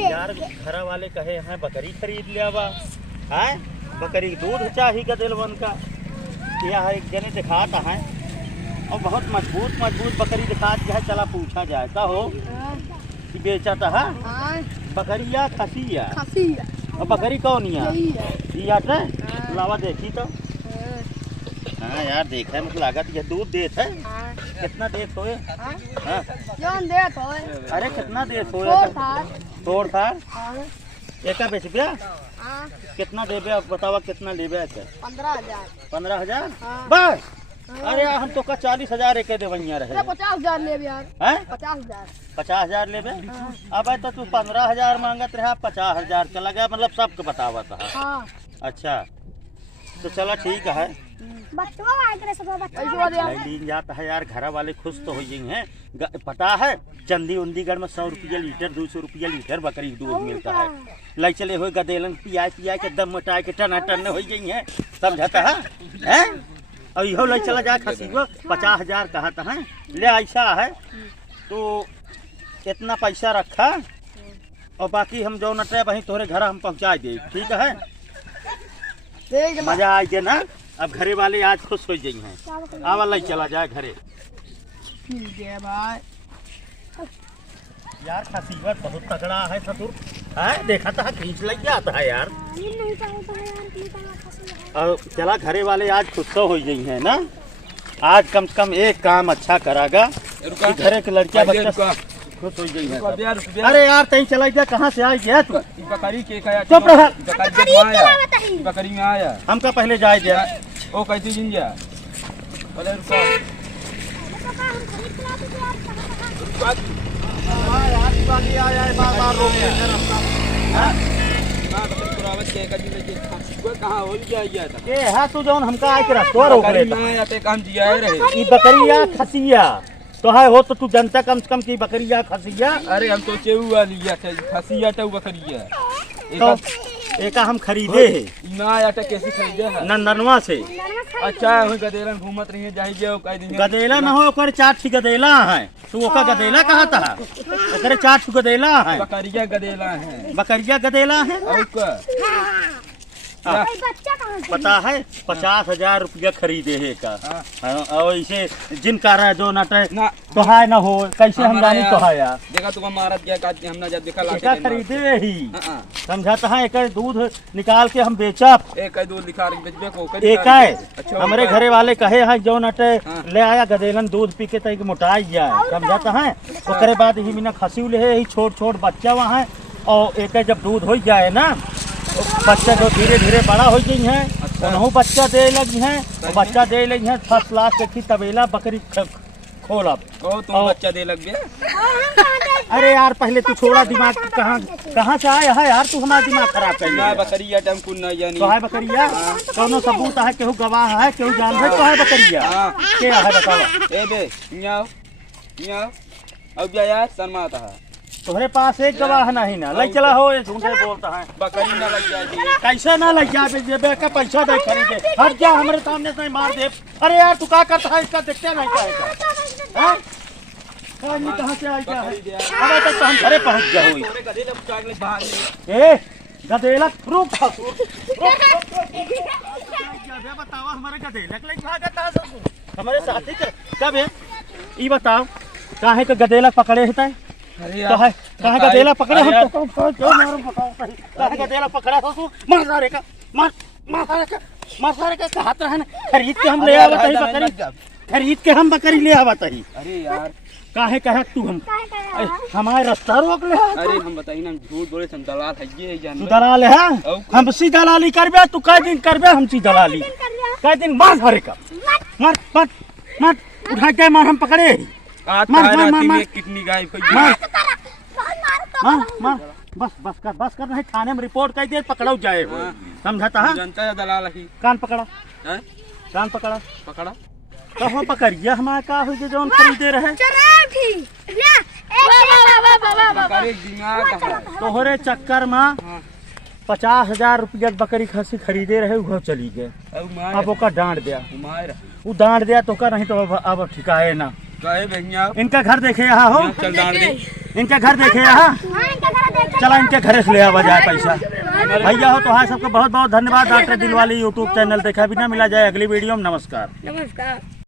यार घर वाले कहे हैं बकरी खरीद लिया बा है, बकरी दूध चाहिए गदेलवन का। यह एक जने दिखाता है और बहुत मजबूत बकरी दिखात है। चला पूछा जाए का हो कि बेचता है बकरिया खसिया और बकरी कौन है लावा देखी तो। हाँ यार देखा है मतलब लागत ये दूध देत है। कितना देत होए? हाँ अरे कितना देत होए? तोड़ था एक बेच पिया कितना देबे अब बतावा कितना लेबे? 15,000 बस। अरे हम तो का 40,000 एक देवैया रहे। 50,000 लेबे यार। हैं 50,000 लेबे। अब तो तू 15,000 मांगत रहा, 50,000 चला गया मतलब सबको बतावा था। हाँ। अच्छा तो चला ठीक है। लीन जाता है यार, घर वाले खुश तो हो हैं। पता है चंडीगढ़ में 100 रुपया लीटर 200 रुपया लीटर बकरी दूध मिलता है। ले चले हुए गदेलन पिया के दम मटाए के टन हो गई है, समझाता है। और यो ले चला जाए खसी को 50,000 कहता है। ले ऐसा है तो इतना पैसा रखा और बाकी हम जो नटे वहीं तोहरे घर हम पहुँचा दे, ठीक है? मजा आ गया ना। अब घरे वाले आज खुश हो गई हैं। आवा ले चला जाए घरे। यार खसीवर बहुत तगड़ा है ससुर है, देखा था खींच लग जाता है यार। और चला घरे वाले आज खुश तो हो गई हैं ना। आज कम से कम एक काम अच्छा करागा कि घरे के लड़कियां बच्चा खुश हो गई है। अरे यार तही चला गया, कहाँ से आई गया तू? बकरी के खाया चुप रहा। बकरी में आया हमका पहले जाए दिया। ओ कैसी जिंजा बोले कहाँ हो गया तू जौन हमका आए के रास्ता रोक ले काम दिया रहे। बकरिया खसिया तो है हो तो तू जनता कम से कम की बकरिया खसिया। अरे हम तो चेहुआ लिया था खसिया तो बकरिया तो एका हम खरीदे है ना आटा कैसे खरीदे है? नंदनवा से। अच्छा गदेलन घूमत रही जाए गदेला न हो ओकर 4 ठी गदेला है। तू ओका गदेला कहा था? ओकरे 4 ठी गदेला है। बकरिया गदेला है। बकरिया गदेला है और का पता है 50,000 रुपया खरीदे है का। और इसे जिन कारण जो नटे तो है न हो कैसे हम जानी तो है यार। देखा तुम मारत गया का हमने जब देखा लाके खरीदे ही समझाता है। एक दूध निकाल के हम बेचा, एक दूध निकाल के बेचबे को एक है हमारे घरे वाले कहे हैं जो नटे ले आया गदेलन दूध पी के तक मोटाई जाए, समझाता है। उसके बाद ही बिना खसी ले ही छोट बच्चा वहाँ है। और एक जब दूध हो जाए ना बच्चा जो धीरे धीरे बड़ा हो गई है। अच्छा। बच्चा दे लगी है और बच्चा दे लगी है। फर्स्ट क्लास देखी तबेला बकरी खोला तुम बच्चा दे लग गया। अरे यार पहले तू छोड़ा दिमाग कहाँ से आया है यार? तू हमारा दिमाग खराब कर दिया। बकरिया टाइम कुन नहीं जानी तो है बकरिया कौनो सबूत है? केहू गवाह है? केहू जान है? तो है बकरिया क्या है बताओ? ए बे मियाँ अब यार शर्मा आता है। तुम्हारे पास एक गवाह नहीं ना लग चला हो झूठे बोलता है। बकरी ना लग जाएगी कैसे ना लग जाए? का पैसा दे खरीदे हट जा हमारे सामने से मार दे। अरे यार तू क्या करता है? इसका देखते नहीं क्या है? कहाँ से आई क्या है? अरे तक तो हम घरे पहुँच गए हुई। ए गदेला रुक बताओ हमारे गदेला हमारे साथी कब है ये बताओ? काहे का गदेला पकड़े है? कहाँ गदेला पकड़े हम तो कहाँ गदेला पकड़ा हो तू? मार सारे का हाथ रहा ना। खरीद के हम ले आवत ही बकरी, खरीद के हम बकरी ले आवत ही। अरे यार काहे कहे तू हम हमारे रास्ता रोक ले? अरे हम बताइए ना झूठ बोले हम दलाल है ये जान। तू दलाल है? हम सी दलाली करबे? तू कई दिन करबे हम सी दलाली? कई दिन मार सारे का मार उठा के मार हम पकड़े मार कितनी गाय बस कर नहीं थाने में रिपोर्ट कर दे पकड़ो जाए। समझाता है जनता है दलाल ही। कान पकड़ा कहाँ पकड़िया हमारे का हो जो खरीदे रहे। तोहरे चक्कर में 50,000 रुपया बकरी खसी खरीदे रहे वो चली गए। अब ओका डांट दिया वो डांट दिया तो का नहीं तो अब ठिकाए ना। इनका घर देखे यहाँ हो चल डांट दे। इनके घर देखे यहाँ, चला इनके घरे से ले आवा जाए पैसा। भैया हो तो हाँ, सबको बहुत बहुत धन्यवाद। डॉक्टर दिलवाली यूट्यूब चैनल देखा बिना मिला जाए अगली वीडियो में। नमस्कार। नमस्कार।